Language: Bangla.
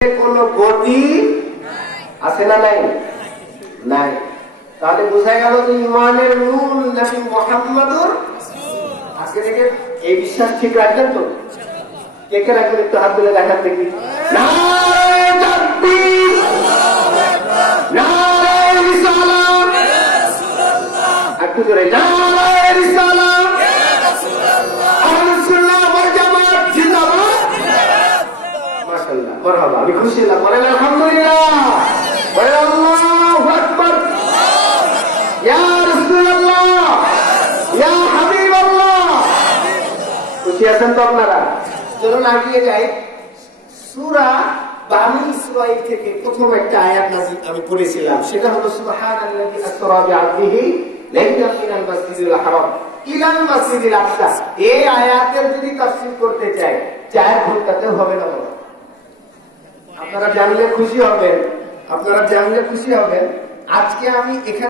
কোনো গতি আছে না নাই? নাই। তাহলে বোঝা গেল যে ইমানের মূল নবী মুহাম্মদুর আজকে থেকে এই বিশ্বাস ঠিক রাখবেন তো? কে কে রাখবেন একটু হাত তুলে দেখান দেখি। নারে তাকবীর, নারে রিসালাত, একটু জোরে নারে রিসালাত, আহলুস সুন্নাহ ওয়াল জামাত জিন্দাবাদ। মাশাআল্লাহ, মারহাবা। আমি খুশি হলাম, বলেন আলহামদুলিল্লাহ, বলেন আল্লাহু আকবার। ইয়া রাসূলুল্লাহ, ইয়া হাবিবাল্লাহ। খুশি আছেন তো আপনারা? চলুন এগিয়ে যাই। সূরা বানী ইসরাঈল থেকে প্রথম একটা আয়াত নাযিল আমি পড়েছিলাম, সেটা হলো সুবহানাল্লাযী আসরা বিআবদিহি লাইলাম মিনাল মাসজিদিল হারাম ইলাল মাসজিদিল আকসা। এই আয়াতের যদি তাফসীর করতে চাই 4 ঘন্টাতেও হবে না। আপনারা জানলে খুশি হবেন, আপনারা জানলে খুশি হবেন। আজকে আমি এখানে